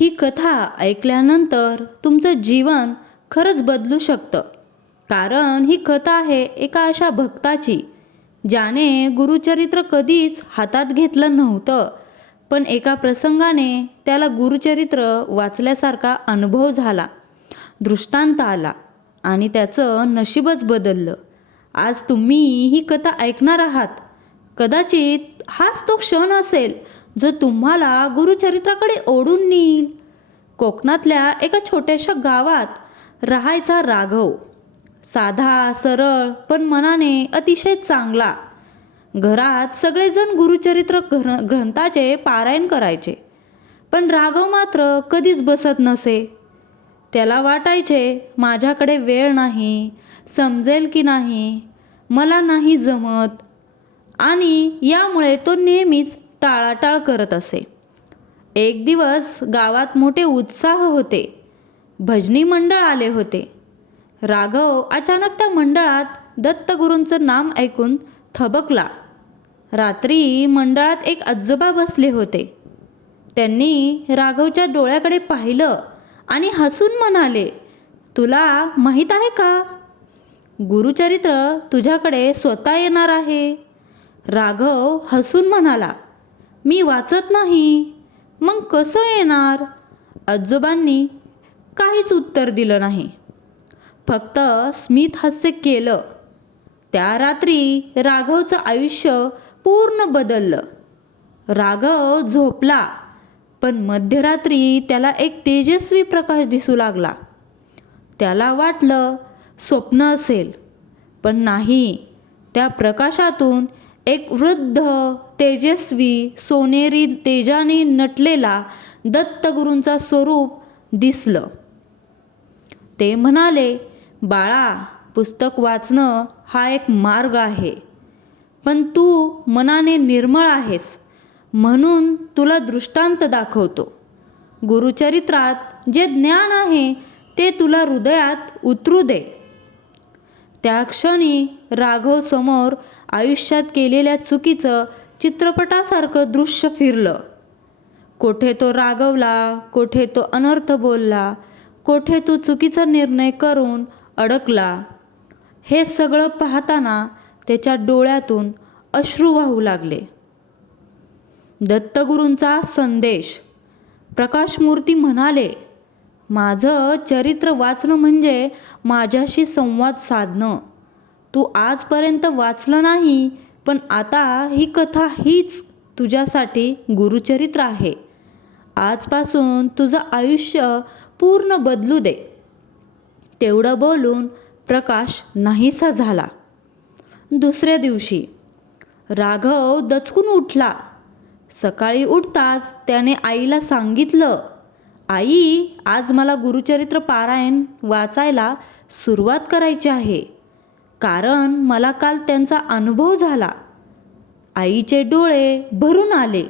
ही कथा ऐकल्यानंतर तुमचं जीवन खरंच बदलू शकतं. कारण ही कथा आहे एका अशा भक्ताची ज्याने गुरुचरित्र कधीच हातात घेतलं नव्हतं, पण एका प्रसंगाने त्याला गुरुचरित्र वाचल्यासारखा अनुभव झाला, दृष्टांत आला आणि त्याचं नशीबच बदललं. आज तुम्ही ही कथा ऐकणार आहात. कदाचित हाच तो क्षण असेल जो तुम्हाला गुरुचरित्राकडे ओढून नेईल. कोकणातल्या एका छोट्याशा गावात राहायचा राघव. साधा, सरळ, पण मनाने अतिशय चांगला. घरात सगळेजण गुरुचरित्र ग्रंथाचे पारायण करायचे, पण राघव मात्र कधीच बसत नसे. त्याला वाटायचे, माझ्याकडे वेळ नाही, समजेल की नाही, मला नाही जमत, आणि यामुळे तो नेहमीच टाळाटाळ करत असे. एक दिवस गावात मोठे उत्साह होते. भजनी मंडळ आले होते. राघव अचानक त्या मंडळात दत्तगुरूंचं नाम ऐकून थबकला. रात्री मंडळात एक आजोबा बसले होते. त्यांनी राघवच्या डोळ्याकडे पाहिलं आणि हसून म्हणाले, तुला माहीत आहे का, गुरुचरित्र तुझ्याकडे स्वतः येणार आहे. राघव हसून म्हणाला, मी वाचत नाही, मग कसं येणार. आजोबांनी काहीच उत्तर दिलं नाही, फक्त स्मित हास्य केलं. त्या रात्री राघवचं आयुष्य पूर्ण बदललं. राघव झोपला, पण मध्यरात्री त्याला एक तेजस्वी प्रकाश दिसू लागला. त्याला वाटलं स्वप्न असेल, पण नाही. त्या प्रकाशातून एक वृद्ध, तेजस्वी, सोनेरी तेजाने नटलेला दत्तगुरूंचा स्वरूप दिसलं. ते म्हणाले, बाळा, पुस्तक वाचणं हा एक मार्ग आहे, पण तू मनाने निर्मळ आहेस, म्हणून तुला दृष्टांत दाखवतो. गुरुचरित्रात जे ज्ञान आहे ते तुला हृदयात उतरू दे. त्या क्षणी राघव समोर आयुष्यात केलेल्या चुकीचं चित्रपटासारखं दृश्य फिरलं. कोठे तो रागवला, कोठे तो अनर्थ बोलला, कोठे तो चुकीचा निर्णय करून अडकला. हे सगळं पाहताना त्याच्या डोळ्यातून अश्रू वाहू लागले. दत्तगुरूंचा संदेश. प्रकाशमूर्ती म्हणाले, माझं चरित्र वाचणं म्हणजे माझ्याशी संवाद साधणं. तू आजपर्यंत वाचलं नाही, पण आता ही कथा हीच तुझ्यासाठी गुरुचरित्र आहे. आजपासून तुझं आयुष्य पूर्ण बदलू दे. तेवढं बोलून प्रकाश नाहीसा झाला. दुसऱ्या दिवशी राघव दचकून उठला. सकाळी उठताच त्याने आईला सांगितलं, आई, आज मला गुरुचरित्र पारायण वाचायला सुरुवात करायची आहे, कारण मला काल त्यांचा अनुभव झाला. आईचे डोळे भरून आले.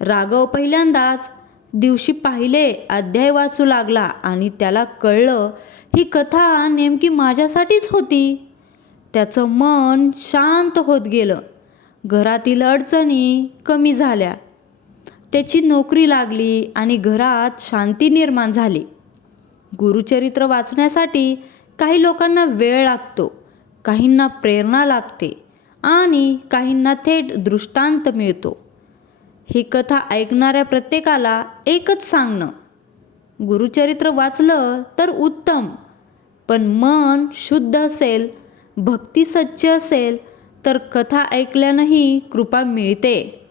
राघव पहिल्यांदाच दिवशी पाहिले अध्याय वाचू लागला आणि त्याला कळलं, ही कथा नेमकी माझ्यासाठीच होती. त्याचं मन शांत होत गेलं. घरातील अडचणी कमी झाल्या. त्याची नोकरी लागली आणि घरात शांती निर्माण झाली. गुरुचरित्र वाचण्यासाठी काही लोकांना वेळ लागतो, काहींना प्रेरणा लागते आणि काहींना थेट दृष्टांत मिळतो. ही कथा ऐकणाऱ्या प्रत्येकाला एकच सांगणं, गुरुचरित्र वाचलं तर उत्तम, पण मन शुद्ध असेल, भक्ती सच्च असेल तर कथा ऐकल्यानंही कृपा मिळते.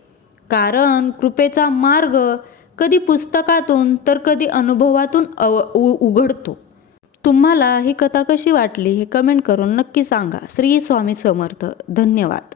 कारण कृपेचा मार्ग कधी पुस्तकातून तर कधी अनुभवातून उघडतो. तुम्हाला ही कथा कशी वाटली हे कमेंट करून नक्की सांगा. श्री स्वामी समर्थ. धन्यवाद.